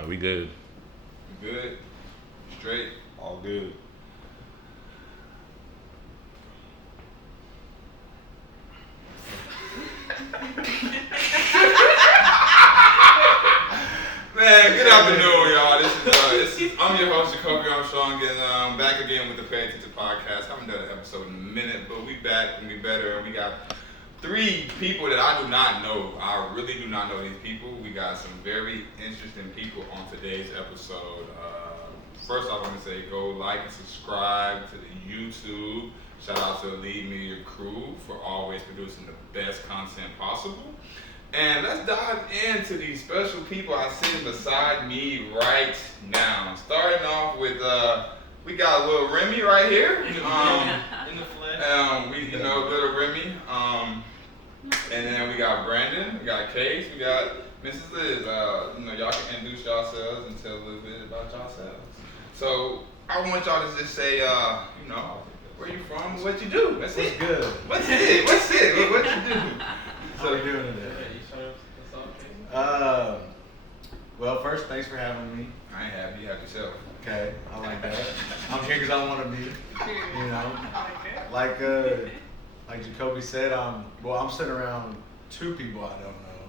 Alright, we good. Good. Straight. All good. Man, good afternoon, y'all. I'm your host, Jacoby Armstrong, and back again with the Pay Attention Podcast. Haven't done an episode in a minute, but we back and we better. And we got three people that I do not know. I really do not know these people. We got some very interesting people on today's episode. First off, I'm going to say go like and subscribe to the YouTube. Shout out to the Lead Media crew for always producing the best content possible. And let's dive into these special people I see beside me right now. Starting off with, we got a little Remy right here. In the flesh. Little Remy. And then we got Brandon, we got Case, we got Mrs. Liz. Y'all can introduce yourselves and tell a little bit about yourselves. So I want y'all to just say, where you from, what you do. That's What's it. good? What's it? What you do? How we doing today? Well, first, thanks for having me. I ain't happy. You have yourself. Okay, I like that. I'm here because I want to be. You know, like Jacoby said, I'm sitting around two people I don't know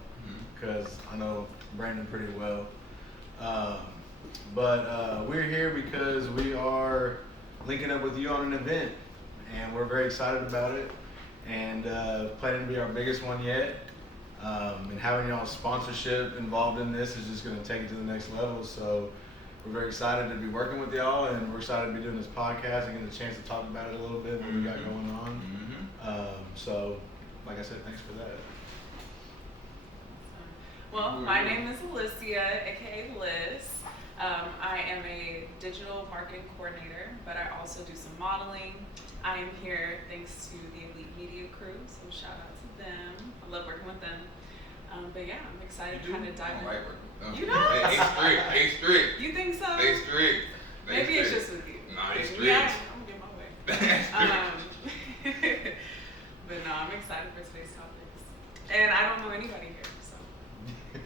because I know Brandon pretty well. But we're here because we are linking up with you on an event, and we're very excited about it, and planning to be our biggest one yet. And having y'all sponsorship involved in this is just going to take it to the next level. So we're very excited to be working with y'all, and we're excited to be doing this podcast and getting the chance to talk about it a little bit, what we got going on. So, like I said, thanks for that. Well, my name is Alicia, aka Liz. I am a digital marketing coordinator, but I also do some modeling. I am here thanks to the Elite Media crew, so shout out to them. I love working with them. But yeah, I'm excited to kind of dive in. I like working. You know? They strict. You think so? They strict. Maybe it's just with you. Nah, they strict. Yeah, I'm gonna get my way. But no, I'm excited for today's topics. And I don't know anybody here, so.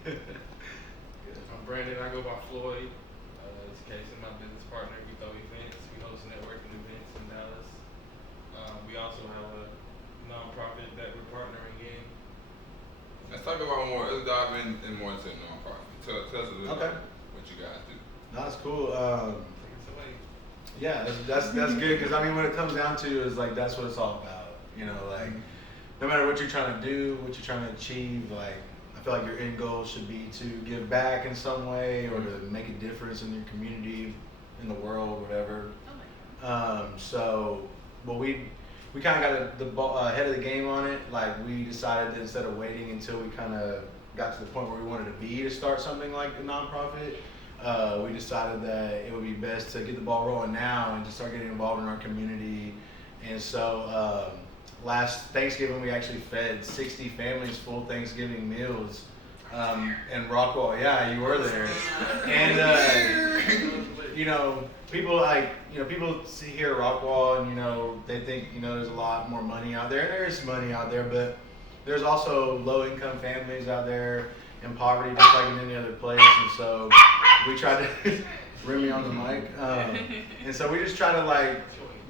I'm Brandon, I go by Floyd. It's Casey, my business partner. We throw events. We host networking events in Dallas. We also have a nonprofit that we're partnering in. Let's talk about more. Let's dive in more into the nonprofit. Tell us a little bit what you guys do. That's cool. Somebody Yeah, that's good because I mean, what it comes down to is like that's what it's all about. You know, like no matter what you're trying to do, what you're trying to achieve, like I feel like your end goal should be to give back in some way or to make a difference in your community, in the world, whatever. But we kind of got the ball ahead of the game on it. Like we decided that instead of waiting until we kind of got to the point where we wanted to be to start something like a nonprofit, we decided that it would be best to get the ball rolling now and to start getting involved in our community. And so last Thanksgiving we actually fed 60 families full Thanksgiving meals in Rockwall. Yeah, you were there. And people see here at Rockwall and they think there's a lot more money out there. And there is money out there, but there's also low income families out there in poverty just like in any other place. And so we tried to Remy on the mic. And so we just try to like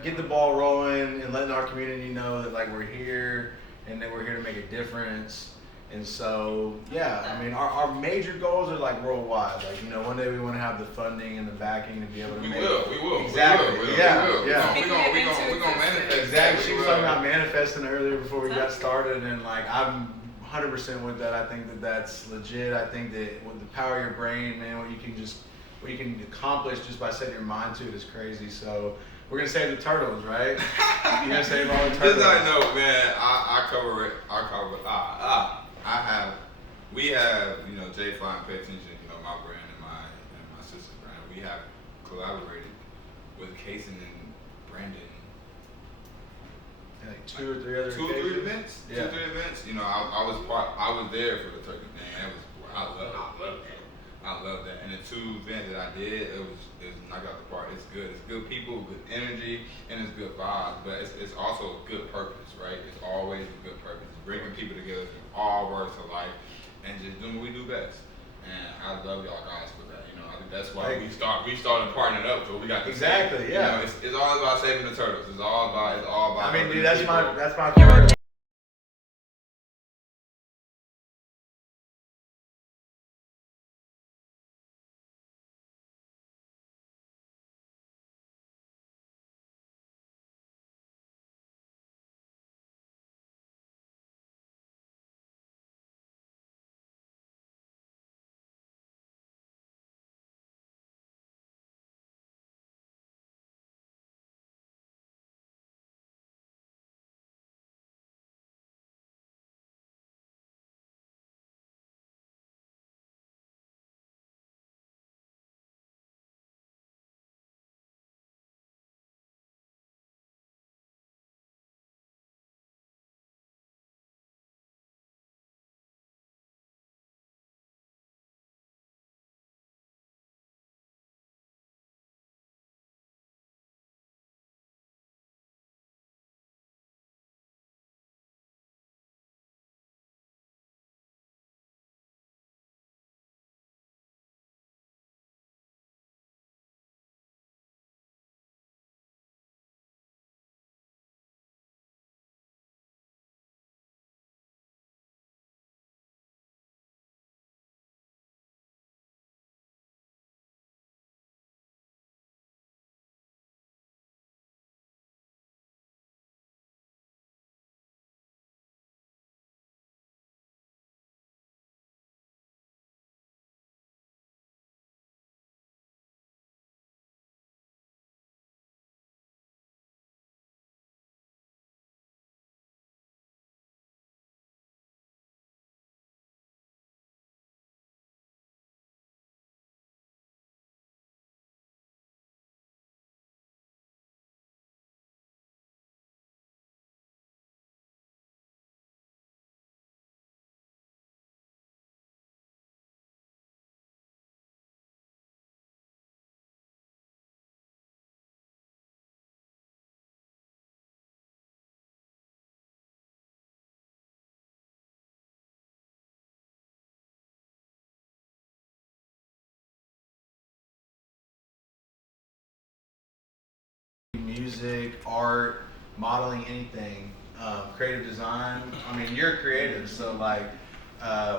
get the ball rolling and letting our community know that like we're here and that we're here to make a difference. And so, yeah, I mean, our major goals are like worldwide. Like, one day we want to have the funding and the backing to be able to We make will. Exactly. We will. Yeah. We're gonna manifest. Exactly. She was talking about manifesting earlier before we got started, and like I'm 100% with that. I think that that's legit. I think that with the power of your brain, man, what you can accomplish just by setting your mind to it is crazy. So we're gonna save the turtles, right? You're gonna save all the turtles. Just I know, man. We have, Jay Fly and Pay Attention, my brand and my sister's brand. We have collaborated with Casey and Brandon. Like two or three events. Yeah. 2 or 3 events. I was there for the turkey thing. I love that. And the 2 events that I did, it was knocked out the park. It's good. It's good people, good energy, and it's good vibes. But it's also a good purpose, right? It's always a good purpose. It's bringing people together from all walks of life and just doing what we do best. And I love y'all guys for that. You know, I think that's why we started partnering up. So we got this. Exactly, yeah. You know, it's all about saving the turtles. It's all about. I mean, helping dude, that's people. my favorite. Music, art, modeling, anything, creative design. I mean, you're creative, so like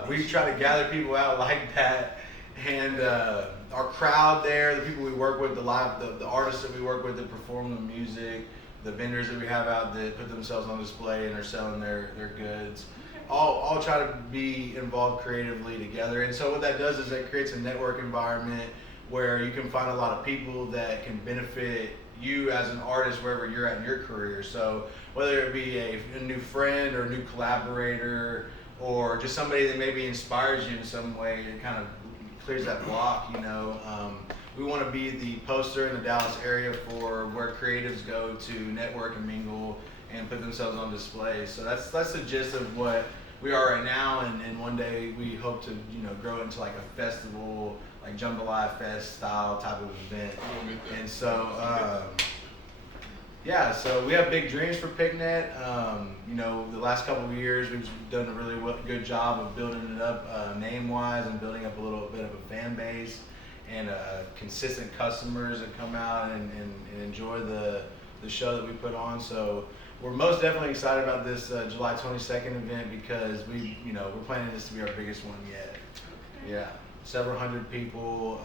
we try to gather people out like that, and our crowd there, the people we work with, the artists that we work with that perform the music, the vendors that we have out that put themselves on display and are selling their goods. All try to be involved creatively together, and so what that does is it creates a network environment where you can find a lot of people that can benefit you as an artist wherever you're at in your career. So whether it be a new friend or a new collaborator or just somebody that maybe inspires you in some way, it kind of clears that block, you know. We want to be the poster in the Dallas area for where creatives go to network and mingle and put themselves on display. So that's the gist of what we are right now, and one day we hope to, you know, grow into like a festival, like Jambalaya Fest style type of event. And so yeah, so we have big dreams for PicNet. You know, the last couple of years we've done a really good job of building it up name-wise and building up a little bit of a fan base and consistent customers that come out and enjoy the show that we put on. So we're most definitely excited about this July 22nd event because we're planning this to be our biggest one yet. Okay. Yeah, several hundred people.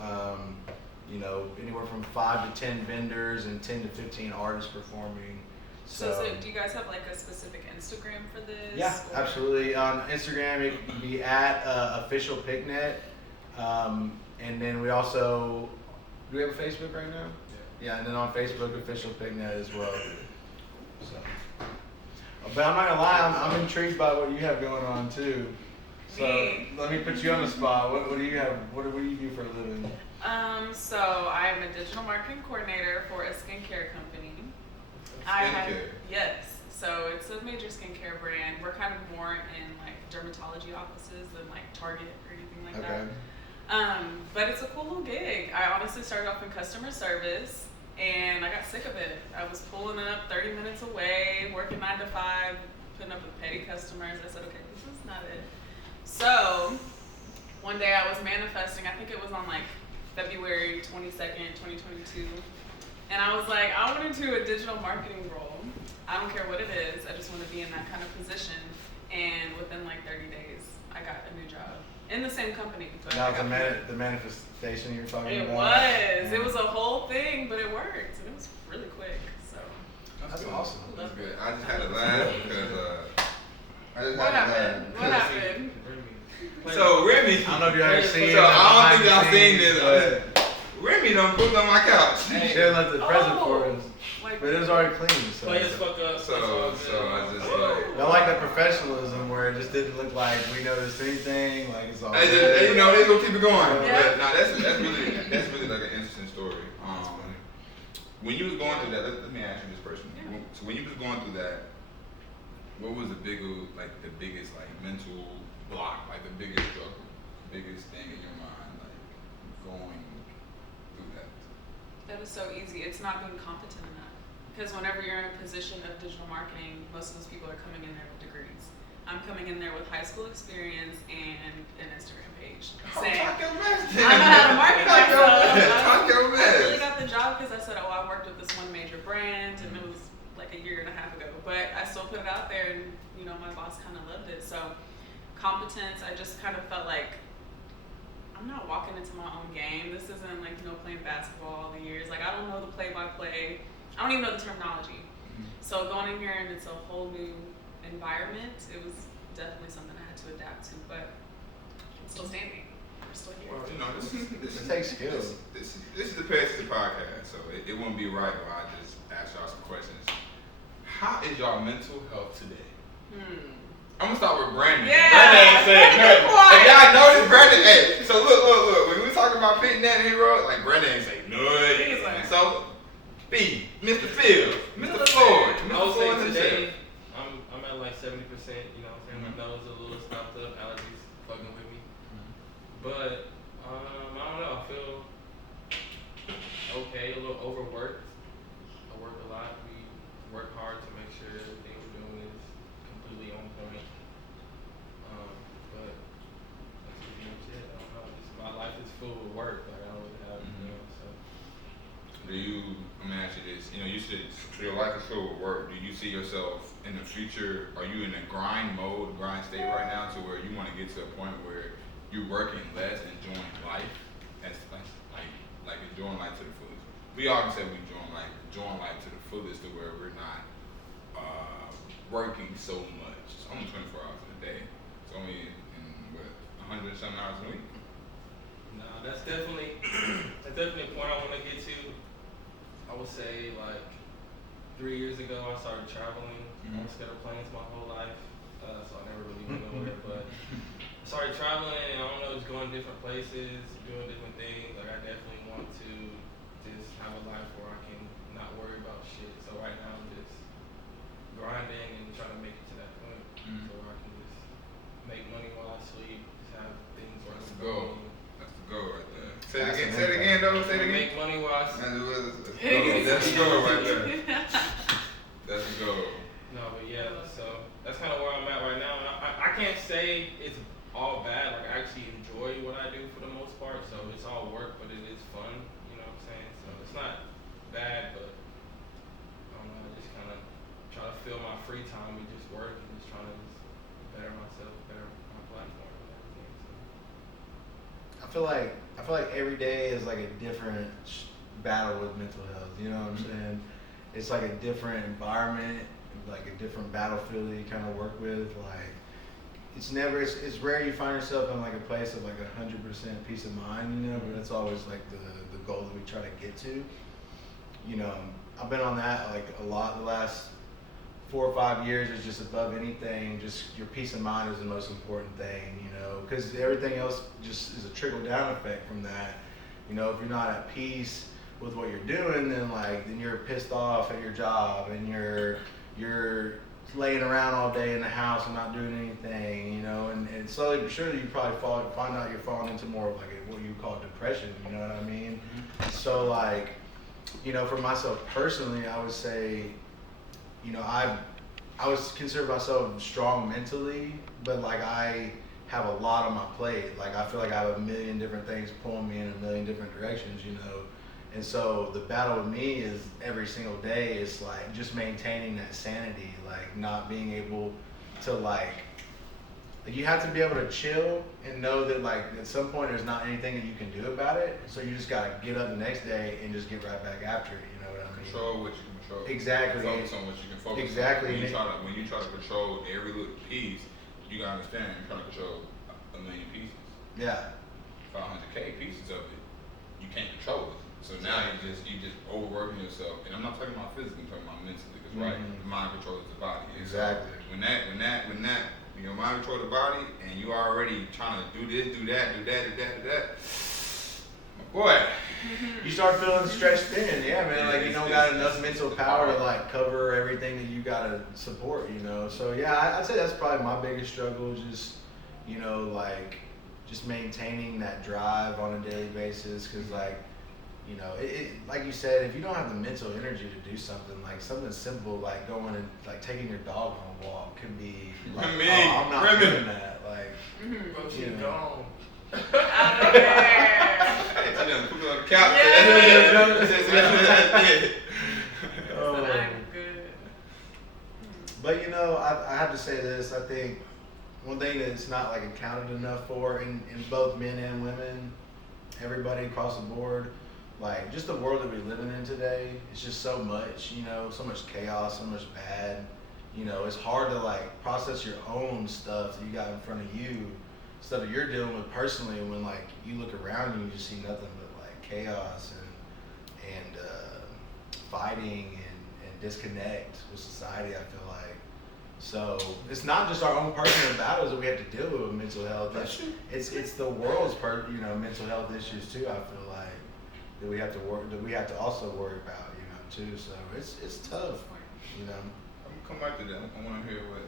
You know, anywhere from 5 to 10 vendors and 10 to 15 artists performing. So do you guys have like a specific Instagram for this? Yeah, or? absolutely. On Instagram, it can be at official PicNet. And then we also, do we have a Facebook right now? Yeah, and then on Facebook, official PicNet as well. So, but I'm not gonna lie, I'm intrigued by what you have going on too. So let me put you on the spot. What do you have? What do you do for a living? So I'm a digital marketing coordinator for a skincare company. Yes. So it's a major skincare brand. We're kind of more in like dermatology offices than like Target or anything like that. But it's a cool little gig. I honestly started off in customer service and I got sick of it. I was pulling up 30 minutes away, working 9 to 5, putting up with petty customers. I said, okay, this is not it. So one day I was manifesting. I think it was on like February 22nd, 2022. And I was like, I want to do a digital marketing role. I don't care what it is. I just want to be in that kind of position. And within like 30 days, I got a new job in the same company. But That I was got the manifestation you were talking It about. was. Yeah. It was a whole thing, but it worked. And it was really quick. So That's good. awesome. That's good. I just had to laugh because I just what had to happened? laugh. What happened? So Remy, I don't know if you ever seen. so I don't think behind y'all the seen scenes, this. Remy done pooped on my couch. but She done left the present for Oh, us, like, but it was already clean. So. Players fuck up. So I just like. I like the professionalism where it just didn't look like we noticed anything. Like it's all. Hey, good. you know, they gonna keep it going. Yeah. But nah, that's really like an interesting story. When you was going through that, let me ask you this person. Yeah. So when you was going through that, what was the biggest like mental block, like the biggest struggle, biggest thing in your mind, like going through that? That is so easy. It's not being competent enough. Because whenever you're in a position of digital marketing, most of those people are coming in there with degrees. I'm coming in there with high school experience and an Instagram page. Saying, Talk your mess. I know how to market Talk your myself. mess. Talk your I really mess. got the job because I said, oh, I worked with this one major brand, and it was like a year and a half ago. But I still put it out there, and you know, my boss kind of loved it. So competence, I just kind of felt like I'm not walking into my own game. This isn't like, you know, playing basketball all the years. Like, I don't know the play-by-play. I don't even know the terminology. So going in here and it's a whole new environment, it was definitely something I had to adapt to. But I'm still standing. We're still here. Well, you know, this It takes skills. This is the Past the podcast, so it wouldn't be right if I just ask y'all some questions. How is y'all mental health today? I'm gonna start with Brandon. Yeah. Brandon said, Good point. if y'all notice, Brandon, hey, so look, when we was talking about pitting that hero, like Brandon ain't say nothing. He's like- So, B, Mr. Phil, Mr. Mr. Floyd, I Mr. would Floyd say himself. today, I'm at like 70%, you know what I'm saying? My nose a little stopped up, allergies fucking with me. But, I don't know, I feel okay, a little overworked. I work a lot, we work hard to make sure everything we're doing is completely on point. But that's pretty much it, I don't know, just my life is full of work, like I don't really have, you know, so. I'm gonna ask you this. You know, you said so your life is filled with work. Do you see yourself in the future? Are you in a grind state right now, to where you want to get to a point where you're working less, enjoying life, as like enjoying life to the fullest? We always say we enjoying life to the fullest, to where we're not working so much. It's only 24 hours in a day. It's only in what 100 and something hours in a week. No, that's definitely a point I want to get to. I would say like 3 years ago I started traveling. I was scared of planes my whole life, so I never really went nowhere. But I started traveling, and I don't know, just going different places, doing different things. Like I definitely want to just have a life where I can not worry about shit. So right now I'm just grinding and trying to make it to that point, so where I can just make money while I sleep, just have things working That's the for goal. me. That's the goal right there. Say That's it again. the Say it again, though. Say it again. Make money while I sleep. That's the goal right there. That's the goal. No, but yeah, so that's kind of where I'm at right now. And I can't say it's all bad. Like I actually enjoy what I do for the most part. So it's all work, but it is fun. You know what I'm saying? So it's not bad, but I don't know. I just kind of try to fill my free time with just work and just trying to just better myself, better my platform and everything. So. I feel like every day is like a different battle with mental health. You know what I'm saying? It's like a different environment, like a different battlefield that you kind of work with. Like it's rare you find yourself in like a place of like 100% peace of mind. You know, but it's always like the goal that we try to get to. You know, I've been on that like a lot the last 4 or 5 years. Is just above anything, just your peace of mind is the most important thing, you know, because everything else just is a trickle down effect from that. You know, if you're not at peace with what you're doing, then you're pissed off at your job, and you're laying around all day in the house and not doing anything, you know, and slowly but surely you probably find out you're falling into more of like what you call depression, you know what I mean? So like, you know, for myself personally, I would say, you know, I was consider myself strong mentally, but like I have a lot on my plate. Like I feel like I have a million different things pulling me in a million different directions, you know. And so the battle with me is every single day is like just maintaining that sanity, like not being able to like you have to be able to chill and know that like at some point there's not anything that you can do about it. So you just gotta get up the next day and just get right back after it. You know what I mean? Control what you can control. Exactly. Focus on what you can focus Exactly. on. When you try to control every little piece, you gotta understand you're trying to control a million pieces. Yeah. 500K pieces of it, you can't control it. So now you just overworking yourself, and I'm not talking about physically, I'm talking about mentally. Because right, the mind controls the body. And Exactly. So when your mind controls the body, and you already trying to do this, do that, my boy. You start feeling stretched thin, yeah, man. Like you don't got enough mental power to like cover everything that you gotta support, you know. So yeah, I'd say that's probably my biggest struggle, just you know, like just maintaining that drive on a daily basis, because like you know, like you said, if you don't have the mental energy to do something, like something simple like going and like taking your dog on a walk could be like, I'm not doing that, like Bro, she you know. gone. Out of there. Hey, she done put it on the couch. Yeah. That's it. Oh. But I'm good. But you know, I have to say this. I think one thing that's not like accounted enough for in both men and women, everybody across the board, like just the world that we're living in today, it's just so much, you know, so much chaos, so much bad. You know, it's hard to like process your own stuff that you got in front of you, stuff that you're dealing with personally. When like you look around you, you just see nothing but like chaos and fighting and disconnect with society. I feel like so it's not just our own personal battles that we have to deal with mental health. It's the world's mental health issues too. I feel like that we have to also worry about, you know, too. So it's tough, you know. I'm gonna come back to that. I want to hear what.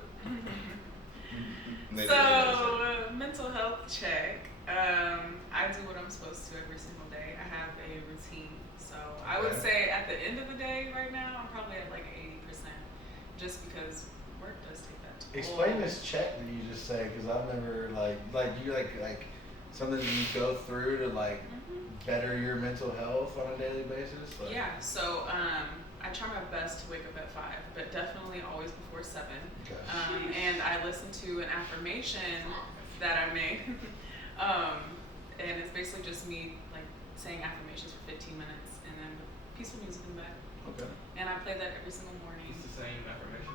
So, mental health check. I do what I'm supposed to every single day. I have a routine. So, I would say at the end of the day right now, I'm probably at like 80%. Just because work does take that toll. Explain this check that you just say, because I've never like something that you go through to like better your mental health on a daily basis. Like, Yeah, so I try my best to wake up at 5, but definitely always before 7. Okay. And I listen to an affirmation that I make. And it's basically just me like saying affirmations for 15 minutes and then peaceful music in the back. Okay. And I play that every single morning. It's the same affirmation.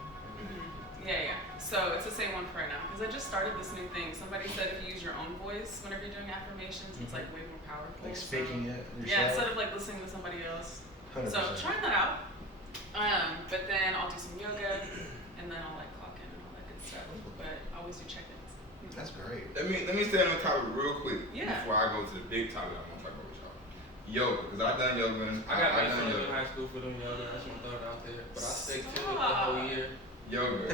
Yeah. So it's the same one for right now because I just started this new thing. Somebody said if you use your own voice whenever you're doing affirmations, it's like way more powerful. Like speaking it yourself. Yeah, instead of like listening to somebody else. 100%. So trying that out. But then I'll do some yoga and then I'll like clock in and all that good stuff. But I always do check-ins. That's great. Let me stay on the topic real quick Yeah. before I go to the big topic I want to talk about with y'all. Yoga, because I've done yoga and I got my done son in yoga. high school for them yoga. I just want to throw it out there. But I stayed to it the whole year. Yoga.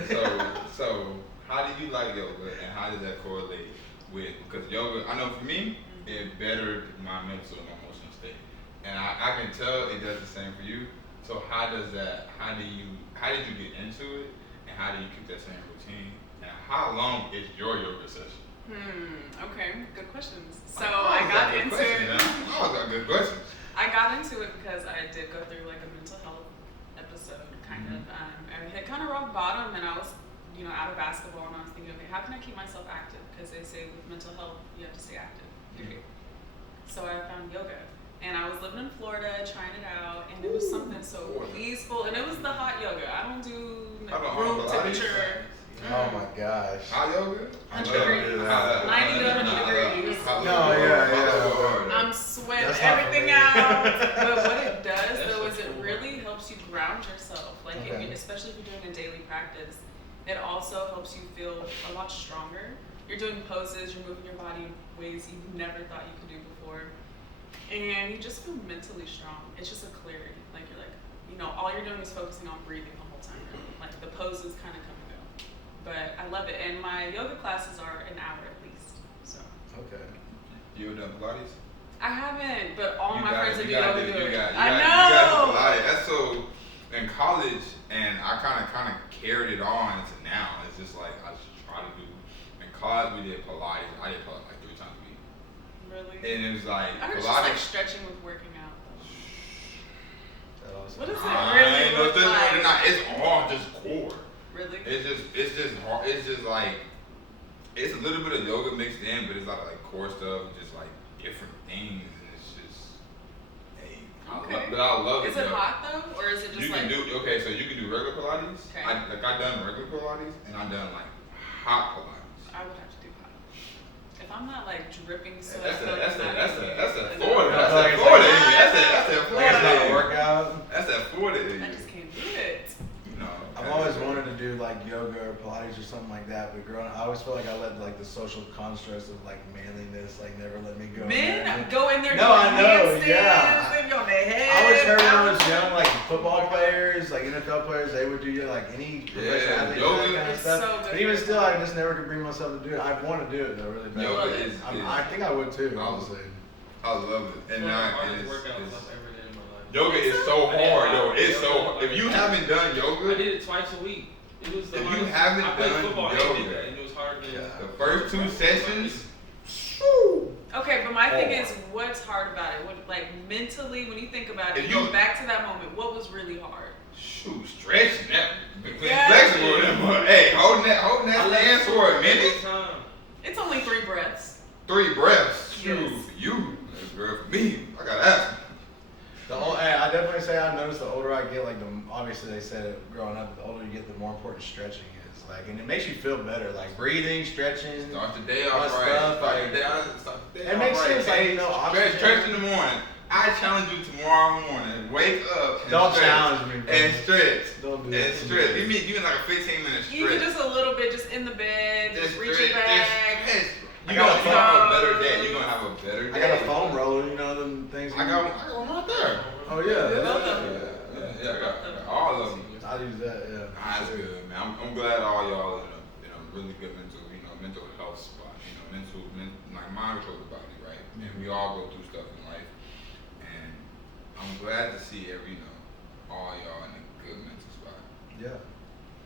So how do you like yoga and how does that correlate with, because yoga, I know for me, it bettered my mental and emotional state. And I can tell it does the same for you. So how did you get into it and how do you keep that same routine? And how long is your yoga session? Okay, good questions. So I got into it. I always got good questions. I got into it because I did go through like a mental health episode, kind of. I hit kind of rock bottom, and I was, out of basketball, and I was thinking, okay, how can I keep myself active? Because they say with mental health, you have to stay active. So I found yoga, and I was living in Florida, trying it out, and it was something so peaceful, and it was the hot yoga. I don't do room temperature. Oh my gosh. Hot yoga? 100 degrees. 90 to 100 degrees. No, yeah. I'm sweating That's not everything for me. out. But what it does though is it really helps you ground yourself. Like Okay. especially if you're doing a daily practice, it also helps you feel a lot stronger. You're doing poses, you're moving your body in ways you never thought you could do before. And you just feel mentally strong. It's just a clarity. Like you're like, all you're doing is focusing on breathing the whole time. Like the poses kind of come and go. But I love it. And my yoga classes are an hour at least. So Okay. You ever done Pilates? I haven't, but all my friends that do You yoga gotta do it. You I gotta know. do Pilates. That's so in college, and I kind of carried it on to now. It's just like I just try to do in college we did Pilates. I did Pilates like 3 times a week, Really? and it was like I heard it's just like Pilates. stretching with working out. What is it I really ain't no look different like? than that. It's all just core. Really? It's just hard. It's just like it's a little bit of yoga mixed in, but it's like core stuff, just like different things, and it's just hey. Okay. But I love it. Is it though. hot though, or is it just You like? can do okay, so you can do regular Pilates. Okay. I done regular Pilates and I done like hot Pilates. I would have to do hot. If I'm not like dripping sweat, That's a from Florida. Florida. That's a Florida. That's a Like it's Florida. not a workout. That's a Florida. I just can't do it. You know. I've always wanted to do like yoga or Pilates or something like that, but growing up, I always felt like I let like the social constructs of like manliness like never let me go. in there. Men go in there No, doing I know, handstands yeah. and on their head. I always heard when I was young, like football players, like NFL players, they would do like any professional Yeah, athlete, yoga. that kind of It's stuff. so good But even for still, your I just never could bring myself to do it. I want to do it though, really bad. Yoga love it. is. I think I would too, I honestly. I love it. And One of the now hardest it's, workouts it's I've ever did in my life. yoga is so hard, yo. It's so. Yoga, If you haven't done I yoga, did it twice a week. It was the If you hardest. haven't I played done football and yoga, did that, and it was harder than the first 2 sessions. Okay, but my thing Hard. is, what's hard about it? What, like mentally, when you think about it, If you go you- back to that moment. What was really hard? Shoot, stretching that, being Yeah. flexible. But hey, holding that stance for a minute. Time. It's only 3 breaths. 3 breaths. Shoot, Yes. you, that's girl for me. I gotta ask. I definitely say I've noticed the older I get, like obviously they said it growing up, the older you get, the more important stretching is. Like, and it makes you feel better, like breathing, stretching. Start the day all off that right. stuff, Start like- the day off. Start the day It off makes right. sense, like, Hey, you know, stretch oxygen. in the morning. I challenge you tomorrow morning. Wake up and Don't stretch. challenge me, bro. And stretch. Don't do And that. stretch. Give me like a 15-minute stretch. Even just a little bit, just in the bed, just reaching back. Stretch. I You're got gonna a have a phone. better day. You're gonna have a better day. I got a foam roller, you know, them things. I got one right there. Oh yeah. Both of Yeah, I got all of them. I use that, yeah. That's good, man. I'm glad all y'all in a really good mental health spot. Like mind control the body, right? And we all go through stuff in life, and I'm glad to see all y'all in a good mental spot. Yeah.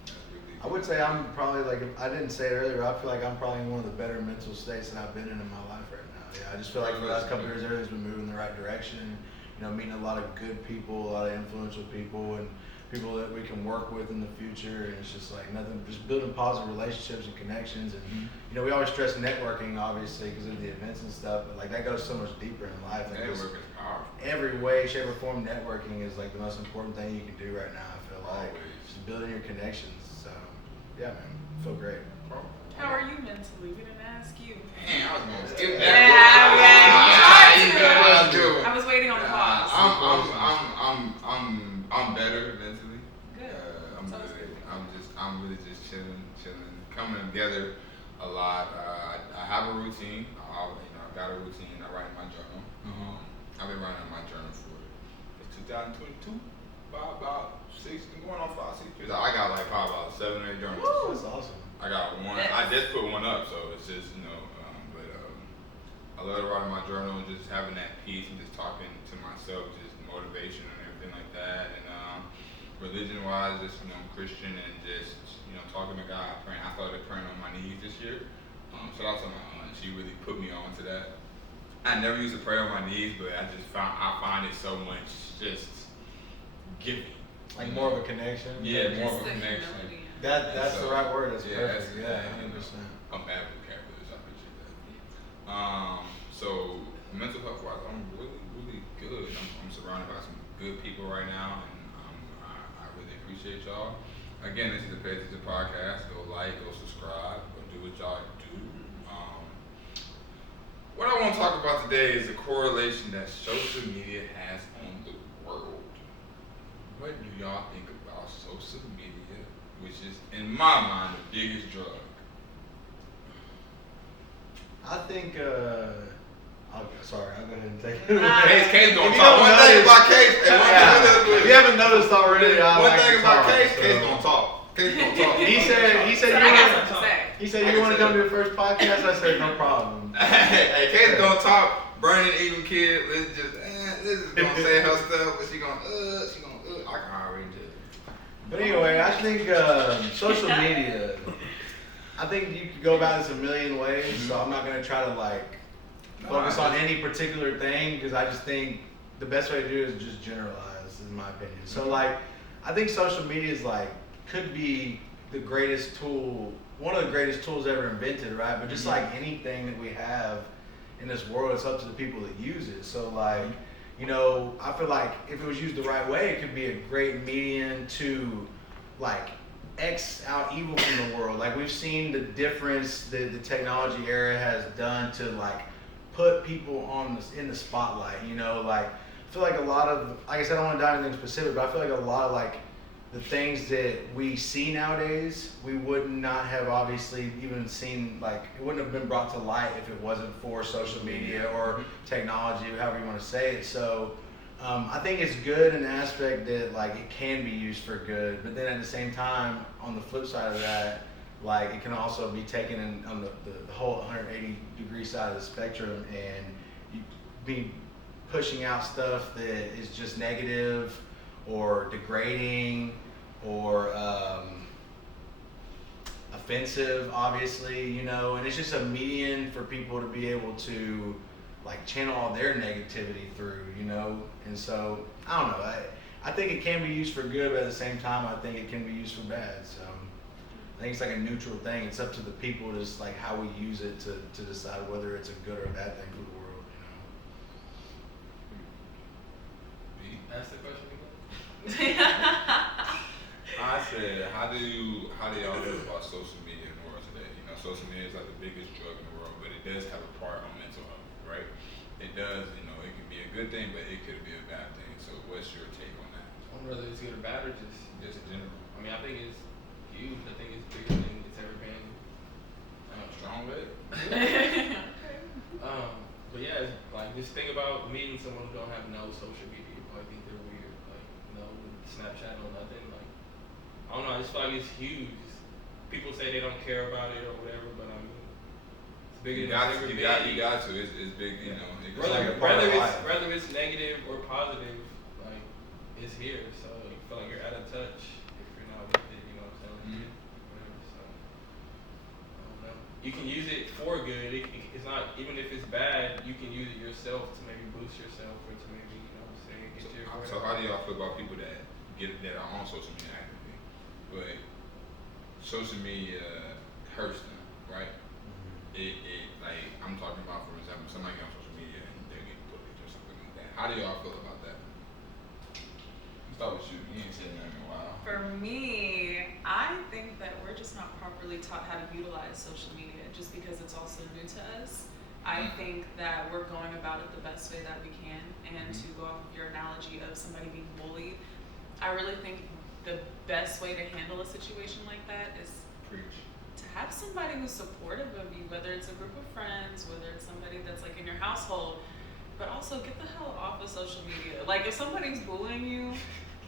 That's really. I would say I'm probably like, I didn't say it earlier, I feel like I'm probably in one of the better mental states that I've been in my life right now. Yeah, I just feel like for the last couple of years, everything's been moving in the right direction. You know, meeting a lot of good people, a lot of influential people, and people that we can work with in the future. And it's just like nothing, just building positive relationships and connections. And you know, we always stress networking, obviously, because of the events and stuff. But like that goes so much deeper in life. Like just Network is powerful. every way, shape, or form, networking is like the most important thing you can do right now. I feel like Always. just building your connections. So yeah, man, I feel great. How are you mentally? We didn't ask you. Man, I was gonna skip that. Yeah, You know what I'm doing. I was waiting on the pause. I'm better mentally. Good. I'm Sounds good. good. I'm really just chilling, coming together a lot. I have a routine. I've got a routine. I write in my journal. I've been writing in my journal for 2022, about 6, going on 5, 6 years. I got like probably about 7 or 8 journals. Woo! That's awesome. I got one. Yes. I just put one up, so it's just I love to write in my journal and just having that peace and just talking to myself, just motivation and everything like that. And religion-wise, just I'm Christian and just talking to God, praying. I started praying on my knees this year. Shout out to my aunt. She really put me on to that. I never used to pray on my knees, but I find it so much just giving. Like more of a connection. Yeah, Just more of a the connection. humility. That's So, the right word. That's yeah, perfect. that's- Yeah, 100%. I'm bad with vocabulary, so I appreciate that. So mental health wise, I'm really, really good. I'm surrounded by some good people right now, and I really appreciate y'all. Again, this is the Pay Attention Podcast. Go like, go subscribe, go do what y'all do. What I want to talk about today is the correlation that social media has on the world. What do y'all think about social media, which is, in my mind, the biggest drug? I think, I'll go ahead and take it. Case gonna If you talk. don't One thing notice- about Case, If you haven't noticed already, I one like thing to about talk, Case, so- Case gonna talk. Case gonna talk. He said So you I got want something to say. he said you want to come to the first podcast. I said no problem. Hey, Case gonna talk. Brandon, even kid, let's just gonna say her stuff, but she gonna. I can already judge. But anyway, I think social media. I think you could go about this a million ways, so I'm not gonna try to focus on any particular thing because I just think the best way to do it is just generalize, in my opinion. So I think social media is could be the greatest tool, one of the greatest tools ever invented, right? But just like anything that we have in this world, it's up to the people that use it. So I feel like if it was used the right way, it could be a great medium to X out evil from the world. We've seen the difference that the technology era has done to put people in the spotlight. I feel like a lot of, like I said, I don't want to dive into anything specific, but I feel like a lot of the things that we see nowadays, we would not have obviously even seen, it wouldn't have been brought to light if it wasn't for social media or technology, however you want to say it. So I think it's good in the aspect that it can be used for good, but then at the same time, on the flip side of that, it can also be taken on the whole 180-degree side of the spectrum, and you be pushing out stuff that is just negative or degrading or offensive, obviously, and it's just a medium for people to be able to channel all their negativity through, and so I don't know. I think it can be used for good, but at the same time, I think it can be used for bad. So I think it's a neutral thing. It's up to the people, just how we use it to decide whether it's a good or a bad thing for the world. Ask the question again. I said, how do y'all feel about social media in the world today? Social media is the biggest drug in the world, but it does have a part on mental health, right? It does, it can be a good thing, but it could be a bad thing. So what's your take on that? I don't know whether it's good or bad or just Just in general. I mean, I think it's huge. I think it's bigger than it's ever been. Strong with it? But yeah, just think about meeting someone who don't have no social media. You probably think they're weird. No Snapchat, no nothing. I don't know. I just feel like it's huge. People say they don't care about it or whatever, but I mean, it's bigger than it's ever been. You got to. It's big. It goes Whether it's negative or positive, it's here. So you feel like you're out of touch if you're not with it. You know what I'm saying? Whatever. So I don't know. You can use it for good. It's not, even if it's bad, you can use it yourself to maybe boost yourself or to maybe get your. So how do y'all feel about people that are on social media actively, but social media hurts them, right? I'm talking about, for example, somebody on social media and they're getting bullied or something like that. How do y'all feel about that? Let's start with you. You ain't said nothing in a while. For me, I think that we're just not properly taught how to utilize social media just because it's also new to us. I think that we're going about it the best way that we can, and to go off of your analogy of somebody being bullied, I really think the best way to handle a situation like that is to have somebody who's supportive of you, whether it's a group of friends, whether it's somebody that's in your household, but also get the hell off of social media. If somebody's bullying you,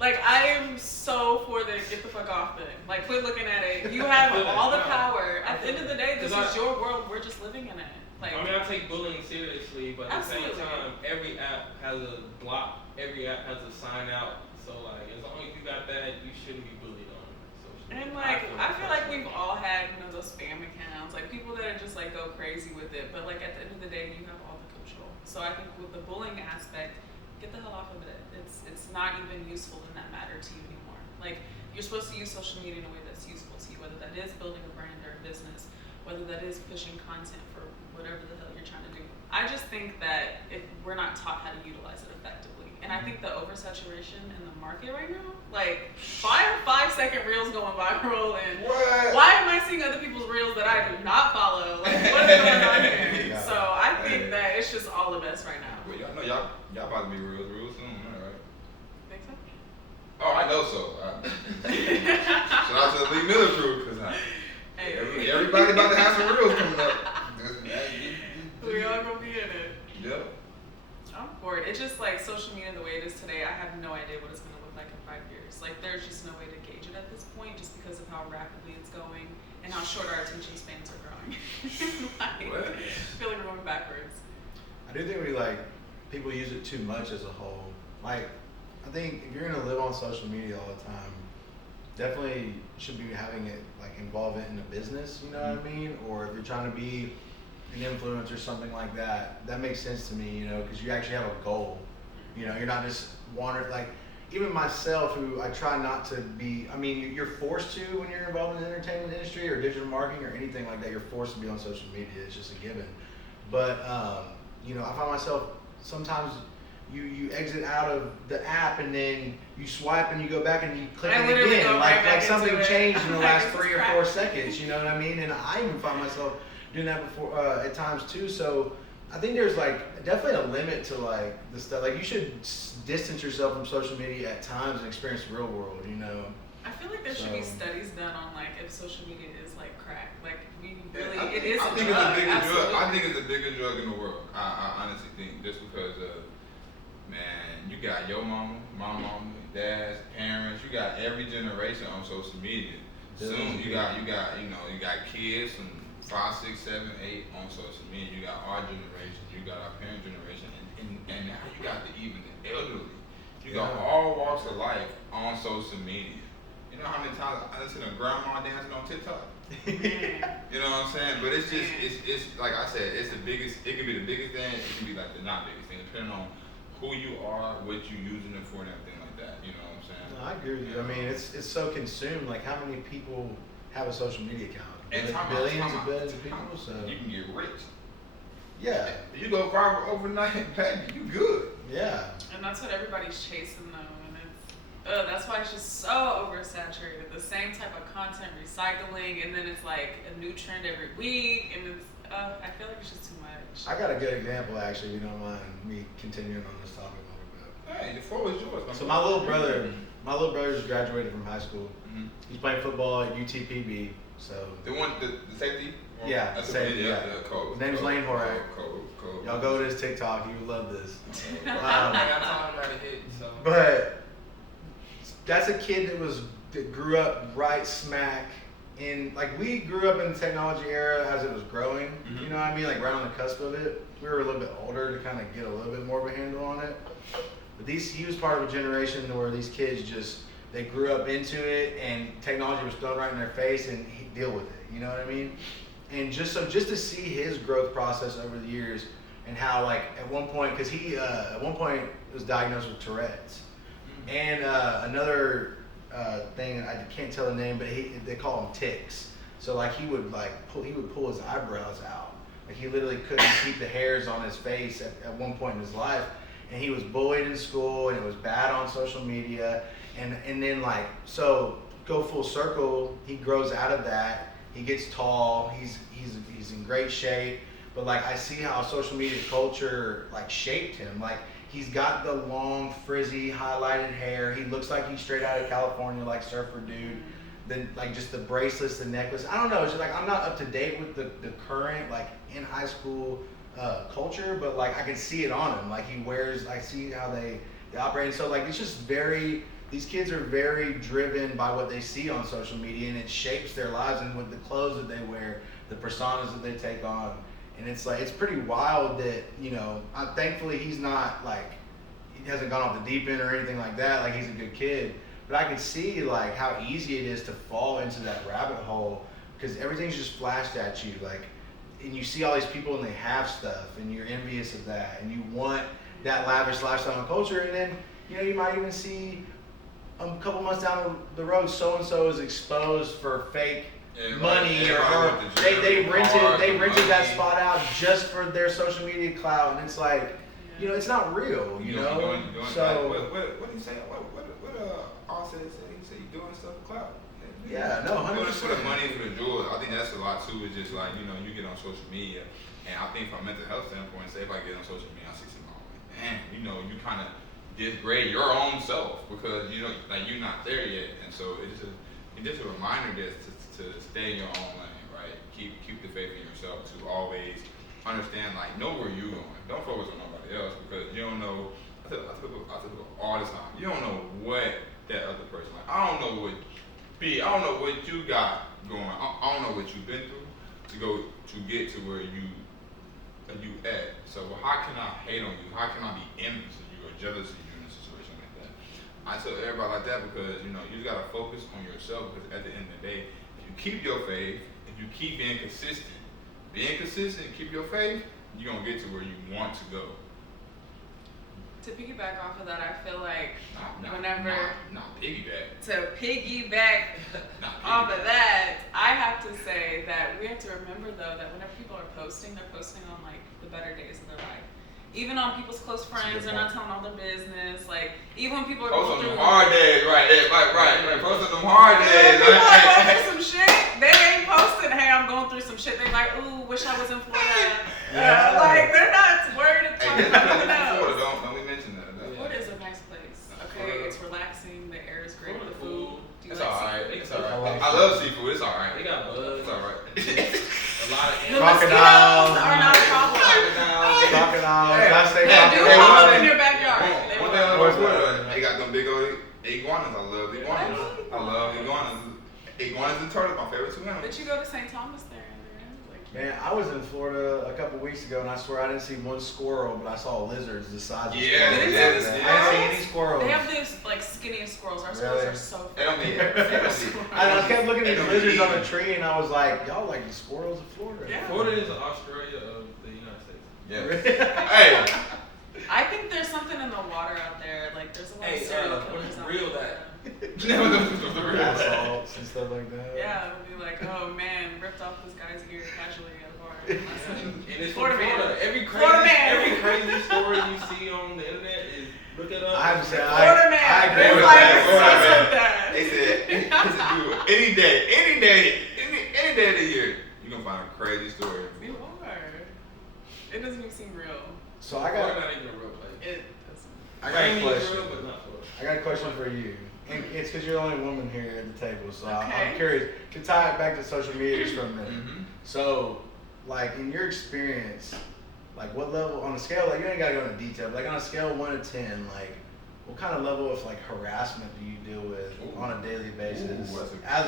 I am so for the get the fuck off thing. Quit looking at it. You have all the power. At the end of the day, this is your world. We're just living in it. I take bullying seriously, but at the same time, every app has a block. Every app has a sign out. So as long as you got that, you shouldn't be bullied on social media. And I feel like we've all had those spam accounts, people that are just go crazy with it. But at the end of the day, you have all the control. So I think with the bullying aspect, get the hell off of it. It's not even useful in that matter to you anymore. You're supposed to use social media in a way that's useful to you, whether that is building a brand or a business, whether that is pushing content for whatever the hell you're trying to do. I just think that we're not taught how to utilize it effectively. And I think the oversaturation in the market right now, why are 5-second reels going viral, and why am I seeing other people's reels that I do not follow? What is going on here? So I think that it's just all the best right now. Well, y'all know y'all about to be real soon, right? Think so? Oh, I know so. Shout out to the Lee Miller crew, because everybody about to have some reels coming up. We all gonna be in it. Yep. I'm for it. It's just social media the way it is today. I have no idea what it's gonna look like in 5 years. There's just no way to gauge it at this point, just because of how rapidly it's going and how short our attention spans are growing. I feel like we're going backwards. I do think people use it too much as a whole. I think if you're gonna live on social media all the time, definitely should be having it like involve it in a business, you know what I mean? Or if you're trying to be an influencer or something like that, that makes sense to me, you know, because you actually have a goal. You know, you're not just wandering, like, even myself, who I try not to be, I mean, you're forced to when you're involved in the entertainment industry or digital marketing or anything like that, you're forced to be on social media, it's just a given. But, you know, I find myself, sometimes you exit out of the app and then you swipe and you go back and you click I it literally again, go right like back something into it. changed in the last It's 3 or crap. 4 seconds, you know what I mean? And I even find myself doing that before, at times too, so I think there's like definitely a limit to like the stuff. Like you should distance yourself from social media at times and experience the real world. You know. I feel like there should be So- studies done on like if social media is like crack. Like we really, I it think- is I a think drug. it's the biggest Absolutely. drug. I think it's the biggest drug in the world. I honestly think just because man, you got your mama, my mama, dad's parents. You got every generation on social media. Soon you got you got kids from 5, 6, 7, 8 on social media. You got our generation. You got our parent generation, and now you got even the elderly. You got all walks of life on social media. You know how many times I seen a grandma dancing on TikTok? You know what I'm saying? But it's just it's like I said, it's the biggest. It can be the biggest thing. It can be like the not biggest thing, depending on who you are, what you using it for, and everything like that. You know what I'm saying? No, I agree with you. I mean, it's so consumed. Like, how many people have a social media account? And Like, time out, billions time and out, billions of time people. out. So You can get rich. yeah, You go viral overnight, baby, you good. yeah. And that's what everybody's chasing though, and it's that's why it's just so oversaturated. The same type of content recycling, and then it's like a new trend every week, and it's I feel like it's just too much. I got a good example actually. If you don't mind me continuing on this topic a little bit. Hey, the floor is yours. So my little brother just graduated from high school. Mhm. He's playing football at UTPB. So The one, the safety. Yeah, that's safety, yeah. yeah. Cold. His name's Lane Horak. Cold. y'all go to his TikTok. You would love this. I got time right to hit, so. But that's a kid that grew up right smack in, like, we grew up in the technology era as it was growing. Mhm. You know what I mean? Like right on the cusp of it. We were a little bit older to kind of get a little bit more of a handle on it. But he was part of a generation where these kids they grew up into it and technology was thrown right in their face and he deal with it. You know what I mean? And just to see his growth process over the years and how, like, at one point, because he at one point was diagnosed with Tourette's. And another thing, I can't tell the name, but they call them tics. So like he would pull his eyebrows out. Like he literally couldn't keep the hairs on his face at one point in his life. And he was bullied in school, and it was bad on social media. And then, like, so go full circle, he grows out of that. He gets tall. He's in great shape. But like I see how social media culture like shaped him. Like he's got the long, frizzy, highlighted hair. He looks like he's straight out of California, like surfer dude. Then like just the bracelets, the necklace. I don't know. It's just like I'm not up to date with the current like in high school culture, but like I can see it on him. Like he wears. I see how they operate. And so like it's just very. These kids are very driven by what they see on social media, and it shapes their lives, and with the clothes that they wear, the personas that they take on. And it's like, it's pretty wild that, you know, thankfully he's not like, he hasn't gone off the deep end or anything like that. Like he's a good kid, but I can see like how easy it is to fall into that rabbit hole because everything's just flashed at you. Like, and you see all these people and they have stuff and you're envious of that and you want that lavish lifestyle and culture. And then, you know, you might even see a couple months down the road, so-and-so is exposed for fake money, or they rented that spot out just for their social media clout, and it's like, you know, it's not real, you know. So what do you say? What Offset said? He said you doing stuff for clout. yeah, no, Doing 100%. it for the money, for the jewels. I think that's a lot too. It's just like, you know, you get on social media, and I think from a mental health standpoint, say if I get on social media, I see something, man, you know, you kind of degrade your own self because you know, like you're not there yet, and so it's just a reminder to stay in your own lane, right? Keep the faith in yourself to always understand, like, know where you're going. Don't focus on nobody else because you don't know. I tell people all the time, you don't know what that other person like. I don't know what you got going. I don't know what you've been through to get to where you at. So how can I hate on you? How can I be envious of you or jealous of you in a situation like that? I tell everybody like that because you know you just gotta focus on yourself because at the end of the day, if you keep your faith, if you keep being consistent, keep your faith, you're gonna get to where you want to go. To piggyback off of that, I feel like Not piggyback. to piggyback Not off of piggyback. that, I have to say that we have to remember though that whenever people are posting, they're posting on like the better days of their life. Even on people's close friends, they're not telling all their business. Like even when people are Post on going them through hard days, right? Post on them hard When days. people are going through some shit, they ain't posting, hey, I'm going through some shit. They're like, ooh, wish I was in Florida. Yeah. Like, they're not worried to talk Hey, about Florida, nothing else. don't we mention that? Florida is a nice place. Okay, Florida. it's relaxing, the air is great, Florida the food. Do you It's like alright. seafood? It's alright. I like I love seafood. It's alright. They got bugs. It's alright. A lot of The animals. Crocodiles. mosquitoes are not a problem. Crocodiles. Hey. I say They do Hey, pop one up thing- in your backyard. They One will. thing I Where's love that? Florida, they got them big old iguanas. I love iguanas. I love iguanas. Iguanas and turtles, my favorite two animals. But you go to St. Thomas there, Andrew. Like, Man, I was in Florida a couple weeks ago, and I swear I didn't see one squirrel, but I saw lizards the size of Yeah, squirrels. yeah, I didn't see any squirrels. they have these like skinny squirrels. Our squirrels Really? are so They don't fat. be. I kept looking at They the don't lizards eat. on the tree, and I was like, y'all like the squirrels of Florida. Yeah. Florida is the Australia of the United States. Yeah. Hey. I think there's something in the water out there. Like there's a lot of Hey, serial when killers it's out real there. Bath salts and stuff like that. Yeah, it'll be like, oh man, ripped off this guy's ear casually at a bar. And it's Florida from man. Florida. Every Florida man. crazy story you see on the internet is look it up. I have to say, Florida man. I agree It's with like that. Florida stuff man. like that. They said, any day of the year, you gonna find a crazy story. You are. It doesn't even seem real. So I Florida got, not even a real place. It doesn't. I got a Miami is question. real, but not Florida. I got a question for you. And it's because you're the only woman here at the table, so Okay. I'm curious to tie it back to social media just for a minute. Mm-hmm. So, like in your experience, like what level on a scale? Like you ain't gotta go into detail, but like on a scale of 1 to 10, like what kind of level of like harassment do you deal with Ooh. on a daily basis? Ooh, that's As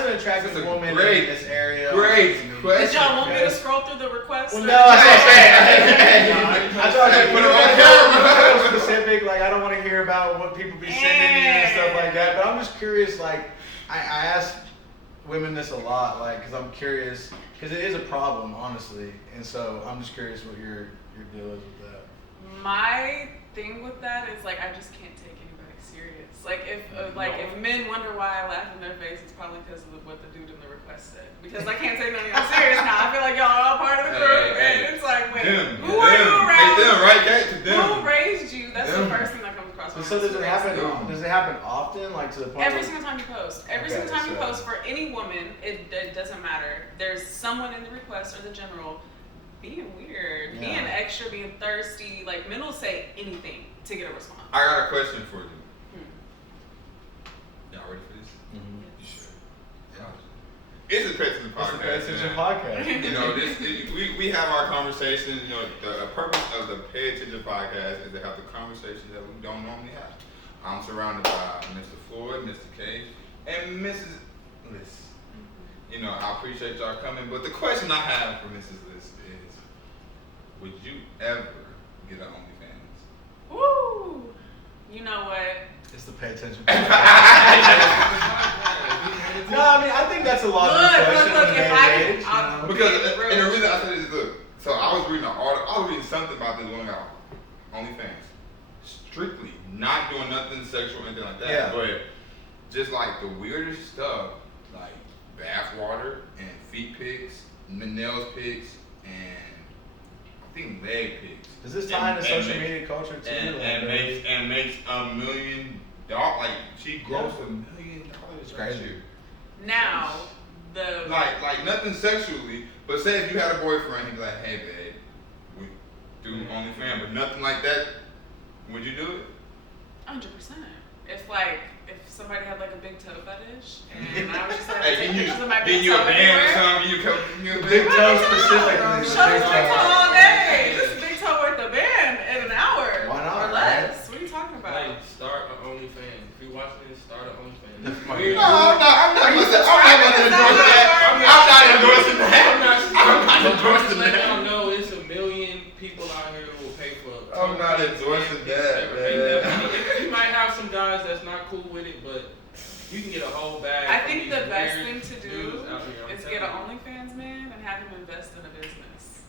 an attractive that's a woman great- in this area. great on social media. question. Did y'all want me to Yes. scroll through the requests? Well, or- no, I thought Hey, you put it on camera. specific. Like I don't want to hear about what people be sending me and stuff like that. But I'm just curious. Like I ask women this a lot, like because I'm curious because it is a problem, honestly. And so I'm just curious what your deal is with that. My thing with that is like I just can't take anybody serious. Like if if men wonder why I laugh in their face, it's probably because of what the dude in the request said. Because I can't take none of y'all serious now. I feel like y'all are all part of the group, Hey, and it's like, wait, Them, who are you around? Hey, them, right? Get to Who them. raised you? That's Them. the first thing that comes across my So does it mind. happen? Yeah. Does it happen often? Like to the point? Every where- single time you post. Every Okay, single time you so- post for any woman, it doesn't matter. There's someone in the request or the general being weird, Yeah. being extra, being thirsty. Like men will say anything to get a response. I got a question for you. Hmm. Y'all ready for this? Mhm. You sure? Yeah. It's a Pet Attention It's the podcast. Pay Attention man. podcast. You know, we have our conversations. You know, the purpose of the Pay Attention podcast is to have the conversations that we don't normally have. I'm surrounded by Mr. Floyd, Mr. Cage, and Mrs. Liss. You know, I appreciate y'all coming, but the question I have for Mrs. Liss is, would you ever get an OnlyFans? Woo! You know what? It's the Pay Attention If No, I mean, I think that's a logical question. Look, in if the I day and can- age, I'll- you know? Because, and the reason I said this is, look, so I was reading an article, I was reading something about this woman got OnlyFans. Strictly, not doing nothing sexual or anything like that. Yeah. But just like the weirdest stuff, like bath water and feet pics, nails pics, and I think leg pics. Does this tie into social makes- media culture too? And, Like, and makes $1 million. Like she grossed $1 million. It's crazy. Now, the Like nothing sexually, but say if you had a boyfriend, he'd be like, hey babe, we do OnlyFans, but nothing like that. Would you do it? 100%. If somebody had like a big toe fetish, and I was just like, Hey, take can you pictures of my get big you toe a band or everywhere. something? You a Big band? toe specifically. Show this Big big toe toe. all day. This big toe worth a band in an hour. Why not, Or less. What are you talking about? Like, start an OnlyFans. If you're watching this, start an OnlyFans. No, Weird No, I'm not you about to subscribing? endorse that. I'm not endorsing that. I'm not endorsing Let y'all that. know it's 1 million people out here who will pay for. I'm not endorsing that, You man. might have some guys guys that's not cool with it, but you can get a whole bag. I from think these the best weird thing to do dudes out here, I'm is get an telling you. OnlyFans man and have him invest in a business.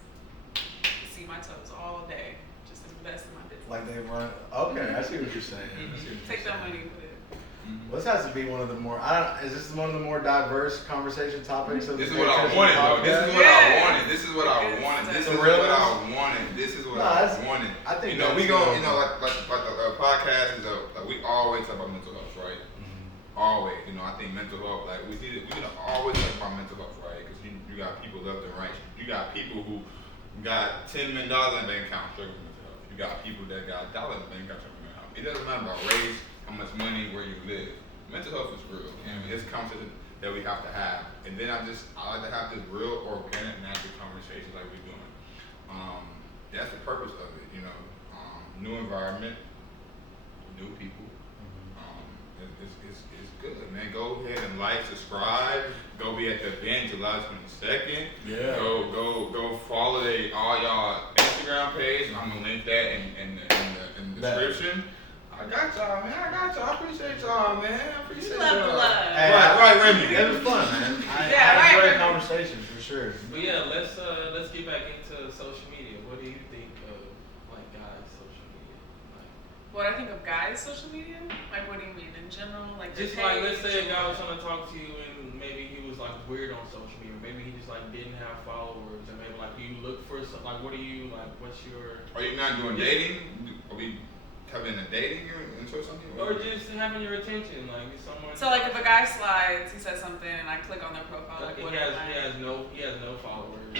See my toes all day. Just invest in my business. Like they run. Okay, I see what you're saying. I see what you're Take that saying. money and put it. Well, this has to be one of the more. Is this one of the more diverse conversation topics of This is the what I Vacation wanted, though. This is Podcast? what I Yeah. wanted. This is what I Because wanted. This the is real what I ones? wanted. This is what No, I that's- wanted. I think you know, we that's, go, you know, like the podcast is like we always talk about mental health, right? Always, you know, I think mental health, like we need to always talk about mental health, right? Because you got people left and right. You got people who got $10 million in their bank account struggling with mental health. You got people that got dollars in their bank account struggling with mental health. It doesn't matter about race, how much money, where you live. Mental health is real, and it's a conversation that we have to have. And then I like to have this real, organic, natural conversation like we're doing. That's the purpose of it, you know. New environment, new people. It's good, man. Go ahead and like, subscribe. Go be at the event July 22nd. Yeah. Go follow all y'all Instagram page. I'm gonna link that in the description. I got y'all, man. I appreciate y'all, man. I appreciate Love, y'all. love. Hey, Right, Remy. It was fun, man. Yeah, I enjoyed right. conversations for sure. But yeah, let's get back into social media. What do you think of like guys' social media? Like, What I think of guys' social media? Like, what do you mean in general? Like, their just like let's page say a guy or- was trying to talk to you and maybe he was like weird on social media. Maybe he just like didn't have followers, and maybe like you look for some like what do you like? What's your Are you not doing dating? Are we having a dating or something? or just having your attention? Like if someone So, like, if a guy slides, he says something, and I click on their profile, like, he what has am I? he has no followers.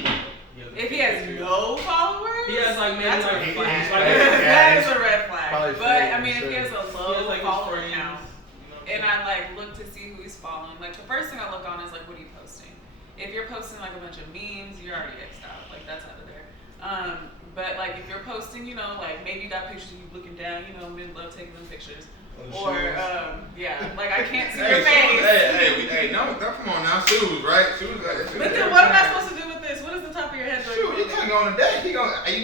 If he has no followers, He has like maybe that's a like red flag. he's flag. like Yeah, That he's is a red flag. probably But fake, I mean, I'm if he has sure. a he low has like his follower friends, count, you know what I'm and saying? I like look to see who he's following, like the first thing I look on is like, what are you posting? If you're posting like a bunch of memes, you're already X'd out. Like that's out of there. But like if you're posting, you know, like maybe you got pictures of you looking down, you know, men love taking them pictures. Or yeah, like I can't see your face. Hey, no, come on now, shoes, right? Shoes, But then what am I supposed to do with this? What is the top of your head doing? Shoot, you gotta go on a date. You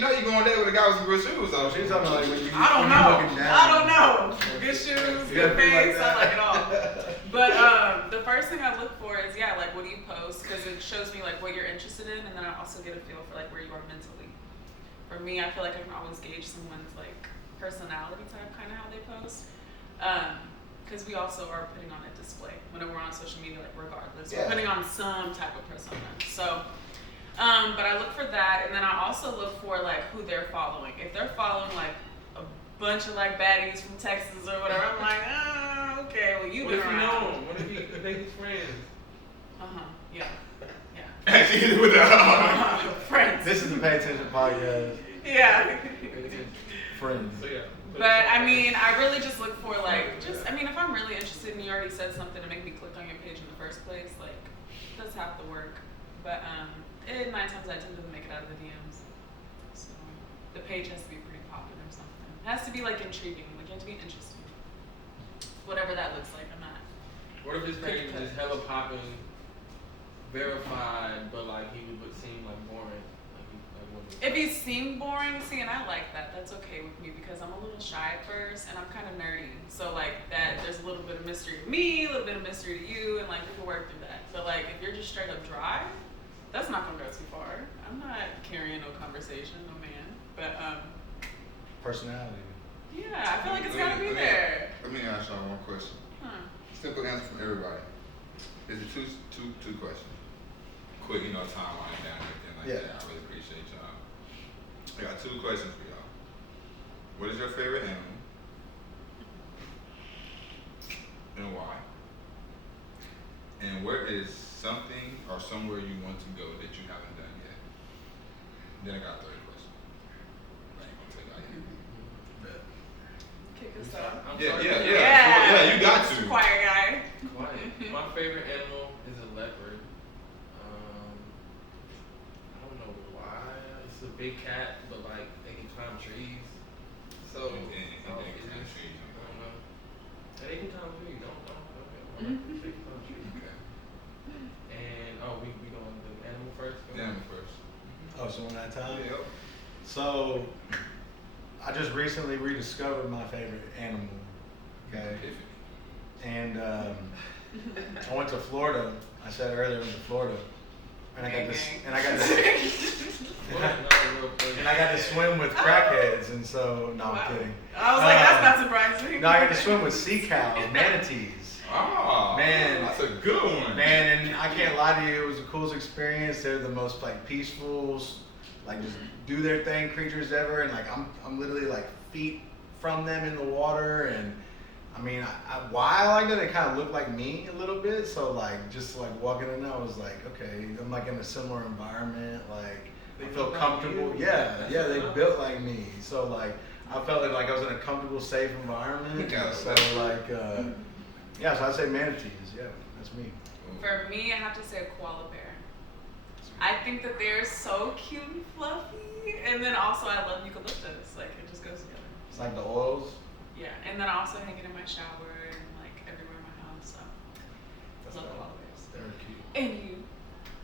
know you going on a date with a guy with some good shoes on. She's talking about like when you. I don't when you know. looking down. I don't know. Good shoes, You gotta good be like face. that. I like it all. But the first thing I look for is like what do you post because it shows me like what you're interested in, and then I also get a feel for like where you are mentally. For me, I feel like I can always gauge someone's like personality type, kind of how they post. Because we also are putting on a display whenever we're on social media, like regardless, Yeah. we're putting on some type of persona. So. But I look for that, and then I also look for like who they're following. If they're following like a bunch of like baddies from Texas or whatever, I'm like, okay, well you've What been if you around. know him? What if you they his friends? Yeah. Actually, with the Friends. This is the Pay Attention Podcast. Yeah. Friends. So yeah. But I mean, I really just look for like, just I mean, if I'm really interested and you already said something to make me click on your page in the first place, like, that's half the work. But 9 times out of 10 doesn't make it out of the DMs. So the page has to be pretty popular or something. It has to be like intriguing, like you have to be interesting. Whatever that looks like, I'm not. What if his page is just hella popping, verified, but like he would seem like boring? If he seemed boring, see, and I like that. That's okay with me because I'm a little shy at first, and I'm kind of nerdy. So like that, there's a little bit of mystery to me, a little bit of mystery to you, and like we can work through that. But like if you're just straight up dry, that's not gonna go too far. I'm not carrying no conversation, no man. But Personality. yeah, I feel like it's gotta be there. Let me ask y'all one question. Huh. Simple answer from everybody. Is it two questions? Quick, you know, timeline down and everything like Yeah. that. I really appreciate y'all. I got 2 questions for y'all. What is your favorite animal? And why? And where is something or somewhere you want to go that you haven't done yet? Then I got a 3rd question. I ain't gonna tell y'all yet. Kick us off. I'm Yeah, sorry. yeah, you got to. Quiet guy. Quiet. My favorite animal is a leopard. I don't know why. It's a big cat, but like they can climb trees. So And they can climb trees. I don't know. And they can climb trees. Don't. They can climb trees. Okay. And we going to the animal first. Animal first. Oh, so one at a time? Yep. So, I just recently rediscovered my favorite animal Okay. And I went to Florida. I said earlier I went to Florida, and I got this, and I got this, and I got to swim with crackheads, and so no, Wow. I'm kidding. I was like, that's not surprising. No, I got to swim with sea cows, manatees. Oh, Man. that's a good one. Man, and I can't lie to you, it was the coolest experience. They're the most like peaceful, like just do their thing creatures ever, and like I'm literally like feet from them in the water, and I mean, why I like that, they kind of look like me a little bit. So like just like walking in there, I was like, okay, I'm like in a similar environment. Like They I feel look like comfortable. you? Yeah, That's yeah, they nice. built like me. So like I felt like I was in a comfortable, safe environment. Yeah, So that's- like yeah, so I'd say manatees. Yeah, that's me. For me, I have to say a koala bear. I think that they're so cute and fluffy, and then also I love eucalyptus. Like it just goes together. It's like the oils. Yeah, and then I also hang it in my shower and like everywhere in my house. So I love koala bears. They're cute. And you,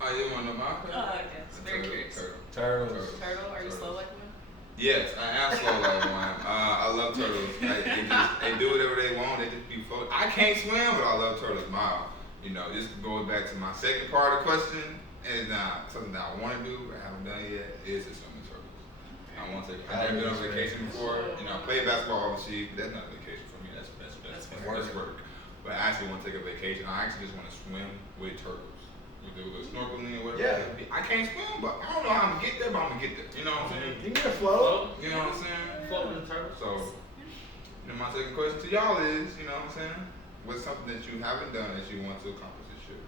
Oh, you want to know my opinion? yes, very curious. Turtles. Turtle? Are you slow like one? Yes, I am slow like one. I love turtles. They do whatever they want. They just be floating. I can't swim, but I love turtles. This goes back to my second part of the question. And something that I want to do, but haven't done yet, is to swim with turtles. I want to. I've never been on vacation before. I played basketball overseas, but that's not a vacation for me. That's work. But I actually want to take a vacation. I actually just want to swim with turtles. With snorkeling or whatever. Yeah. I can't swim, but I don't know how I'm gonna get there, but I'm gonna get there. You know what I'm saying? You can float. You know what I'm saying? Float with the turtles. So, my second question to y'all is, you know what I'm saying? What's something that you haven't done that you want to accomplish this year?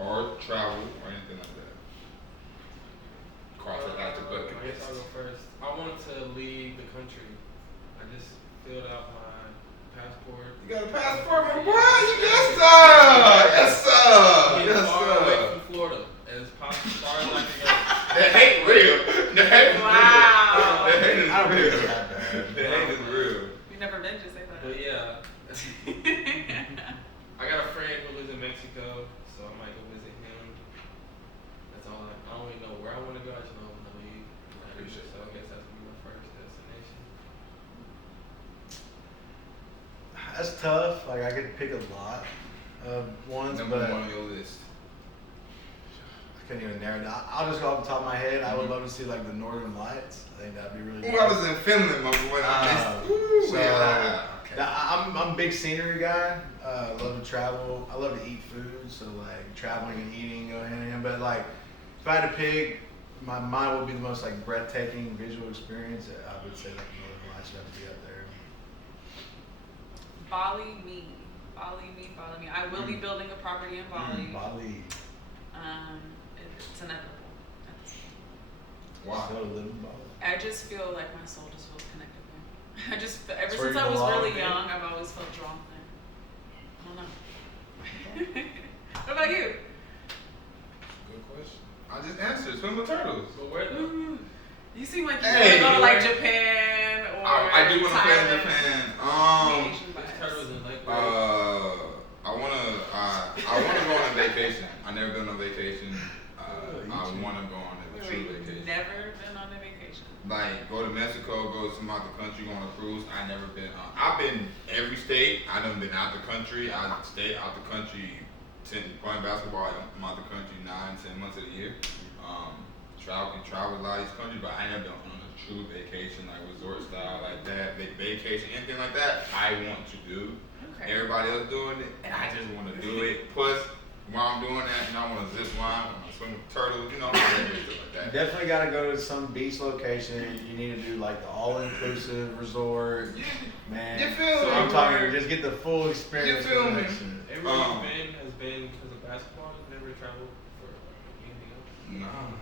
Or travel, or anything like that? Cross it out your bucket I guess I'll list. go first. I wanted to leave the country. I just filled out my passport. You got a passport, my boy? Yes, sir! Yes, sir! Get Yes, far away sir! from Florida as far as I can go. The hate real. The hate is Wow. real. The hate is I don't think real. it's that bad. The hate is real. You've never been, just say that. But yeah, I got a friend who lives in Mexico, so I might go visit him. That's all. I don't really know where I want to go. I just know I want to leave. Appreciate So I guess that's gonna be my first destination. That's tough. Like I could pick a lot of ones, Number but one on your list. I couldn't even narrow it down. I'll just go off the top of my head. I would love to see like the Northern Lights. I think that'd be really Ooh, cool. I was in Finland, my boy. So, Yeah. I'm a big scenery guy. Love to travel. I love to eat food. So like traveling and eating go hand in hand. But like if I had to pick, my mind would be the most like breathtaking visual experience. I would say like Northern Lights would have to be up there. Bali, me. I will be building a property in Bali. Bali. It's inevitable at this point. Wow. Still live in Bali. I just feel like my soul just feels connected there. Ever That's where since you I was belong, really man. young, I've always felt drawn there. I don't know. What about you? Good question. I just answered. Swim with turtles. But where though? You seem like you Hey. want to go to like Japan or I do want to play in Thailand. Japan. Asian There's vibes. turtles in Lake I wanna go on a vacation. I never been on vacation. I wanna go on a Wait, true wait, vacation. never been on a vacation. Like go to Mexico, go to some other country, go on a cruise. I never been. I've been every state. I done been out the country. I stayed out the country. Playing basketball, I'm out the country 9-10 months of the year. Travel a lot of these countries, but I never been on a true vacation, like resort style, like that, big vacation, anything like that. I want to do. Okay. Everybody else doing it, and I just want to do it. Plus, while I'm doing that, I want to zip line, I want to swim with turtles, stuff like You that. definitely got to go to some beach location. You need to do like the all-inclusive resort. Man, You feel me? I'm talking. Just get the full experience. You feel of me? that shit. Everywhere you've been has been because of basketball. You've never traveled for anything else. Nah.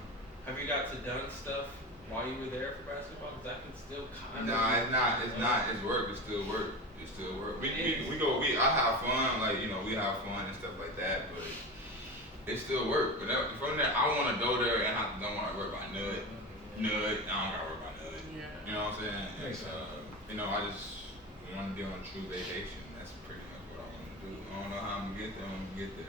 Have you got to done stuff while you were there for basketball? Because that can still kind of. Nah, it's not. It's not. It's work. It's still work. It's still work. We go. I have fun. Like we have fun and stuff like that. But it's still work. But from there, I want to go there and I don't want to worry about nut. I don't gotta worry about nut. Yeah. You know what I'm saying? Makes sense. I just want to be on a true vacation. That's pretty much what I want to do. I don't know how I'm gonna get there. I'm gonna get there.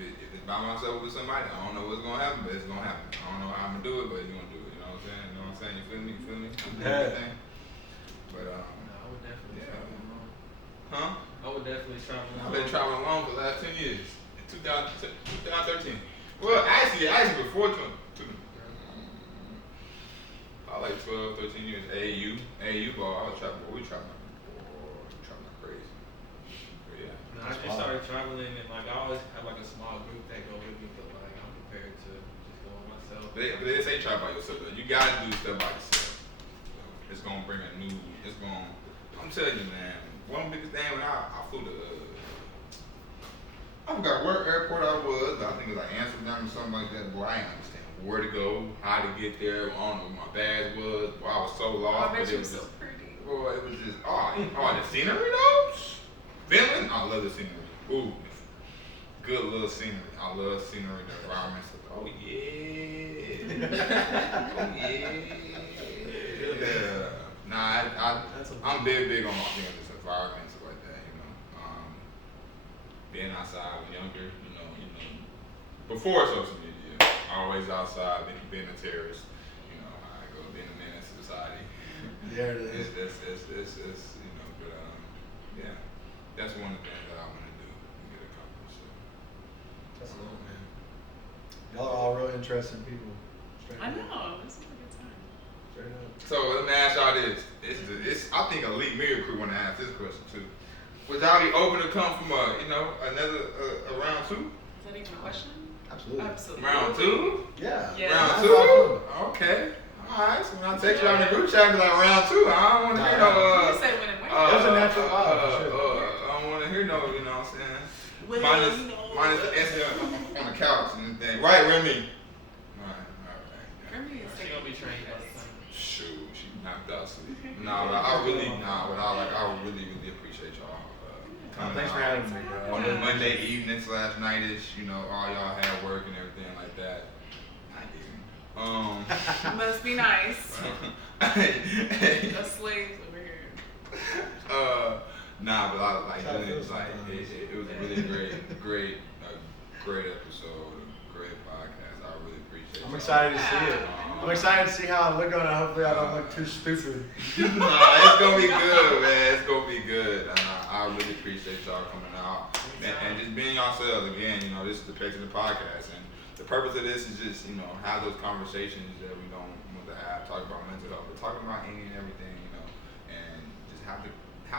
If it's by myself with somebody, I don't know what's gonna happen, but it's gonna happen. I don't know how I'm gonna do it, but it's gonna do it. You know what I'm saying? You know what I'm saying? You feel me? You feel me? I'm doing Yeah. everything. But No, I would definitely Yeah. travel alone. traveling. I've been traveling alone for the last 10 years. In 2013. Well, actually before 20, probably like 12, 13 years. AAU ball. I was traveling. We traveling like crazy. But yeah. No, I just started traveling and like I always have like a small group that go with me, but like I'm prepared to just go on myself. But they say travel by yourself. Though. You gotta do stuff by yourself. So it's gonna bring a new. I'm telling you, man. One biggest thing when I flew to. I forgot where airport I was. I think it was like Amsterdam or something like that. Boy, I didn't understand where to go, how to get there. I don't know where my bag was. Boy, I was so lost. I bet but you it was was so pretty. Boy, it was just the scenery though. Finland, I love the scenery. Ooh, good little scenery. I love scenery. The environment. Oh yeah. Oh yeah. Nah, I'm big on this environment and stuff like that. You know. Being outside when younger, you know, before social media, always outside, being a terrorist, you know, I go being a menace to society. There it is. It's you know, but yeah, that's one of the things that I want to do and get accomplished. So. That's cool, man. Y'all are all real interesting people. Straight I up. know. This is a good time. Straight up. So let me ask y'all this. I think Elite Media Crew want to ask this question too. Would y'all be open to come from another round two? Is that even a question? Absolutely. Absolutely. Round two? Yeah. Yeah. Round That's two? awesome. Okay. Alright, so when I text y'all in the group chat, be like round two. I don't want to hear You say win and win. It was a natural vibe, for sure. I don't want to hear no, you know what I'm saying? Well, Minus the incident on the couch and everything. Right, Remy? Alright. Remy is She gonna be trained by the time. Shoot, she knocked out sleep. But I really appreciate y'all. Coming Thanks for out having me, bro. on the Monday evening / nightish, you know, all y'all had work and everything like that. I didn't. Must be nice. The slaves over here. Nah, but I like Try to it feel was like something. it was a really great episode, a great podcast. I really appreciate. I'm y'all. excited to see it. I'm excited to see how I look on it. Hopefully, I don't look too stupid. Nah, it's gonna be good, man. It's gonna be good. And I really appreciate y'all coming out and just being yourselves again. You know, this is the Picks in the Podcast, and the purpose of this is just have those conversations that we don't want to have. Talk about mental health, but talking about any and everything, and just have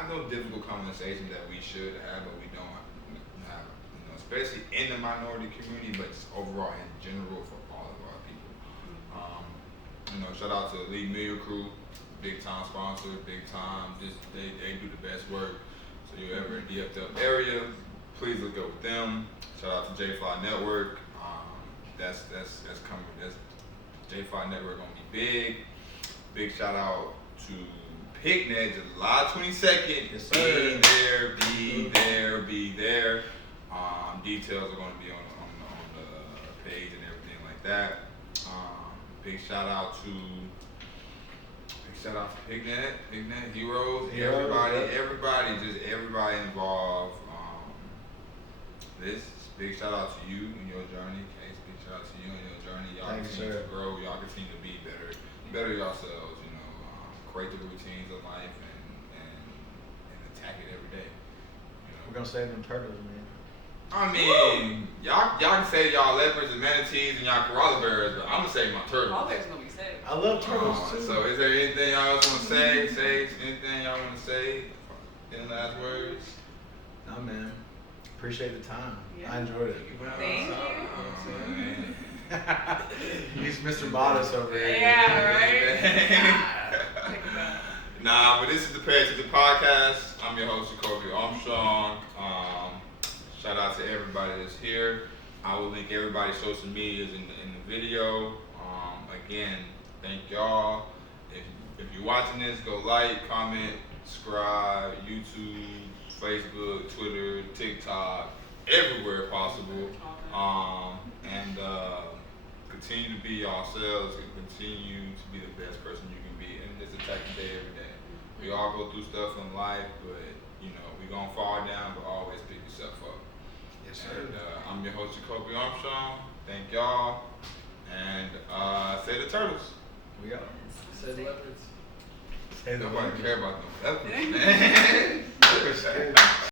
those difficult conversations that we should have, but we don't have. Especially in the minority community, but just overall in general for all of our people. Shout out to Elite Media Crew, big time sponsor, big time. They do the best work. So you're ever in the DFW area, please look up with them. Shout out to J-Fly Network. That's coming. That's J-Fly Network gonna be big. Big shout out to Picnic, July 22nd. Yes, sir. Be there. Details are gonna be on the page and everything like that. Big shout out to Pignet Heroes, everybody involved. This big shout out to you and your journey, Case. Big shout out to you and your journey. Y'all Thanks, continue sir. to grow. Y'all continue to be better yourselves. Create the routines of life and attack it every day. We're gonna save them turtles, man. I mean, y'all can say y'all leopards and manatees and y'all koala bears, but I'm gonna say my turtles. All there's gonna be saved. I love turtles too. So is there anything y'all else want to say? Anything y'all want to say? Any last words? Nah, man. Appreciate the time. Yeah. I enjoyed it. Thank you. Man. He's Mr. Bodice over here. Yeah, right? Take it back. Nah, but this is the Pay Attention Podcast. I'm your host, Jacoby Armstrong. Shout out to everybody that's here. I will link everybody's social medias in the video. Again, thank y'all. If you're watching this, go like, comment, subscribe, YouTube, Facebook, Twitter, TikTok, everywhere possible. And continue to be yourselves and continue to be the best person you can be. And just attack the day every day. We all go through stuff in life, but we're gonna fall down, but always pick yourself up. Yes, sir. And I'm your host, Jacoby Armstrong. Thank y'all. And say the turtles. We out. Said leopards. Say the Nobody word. care about them leopards, man.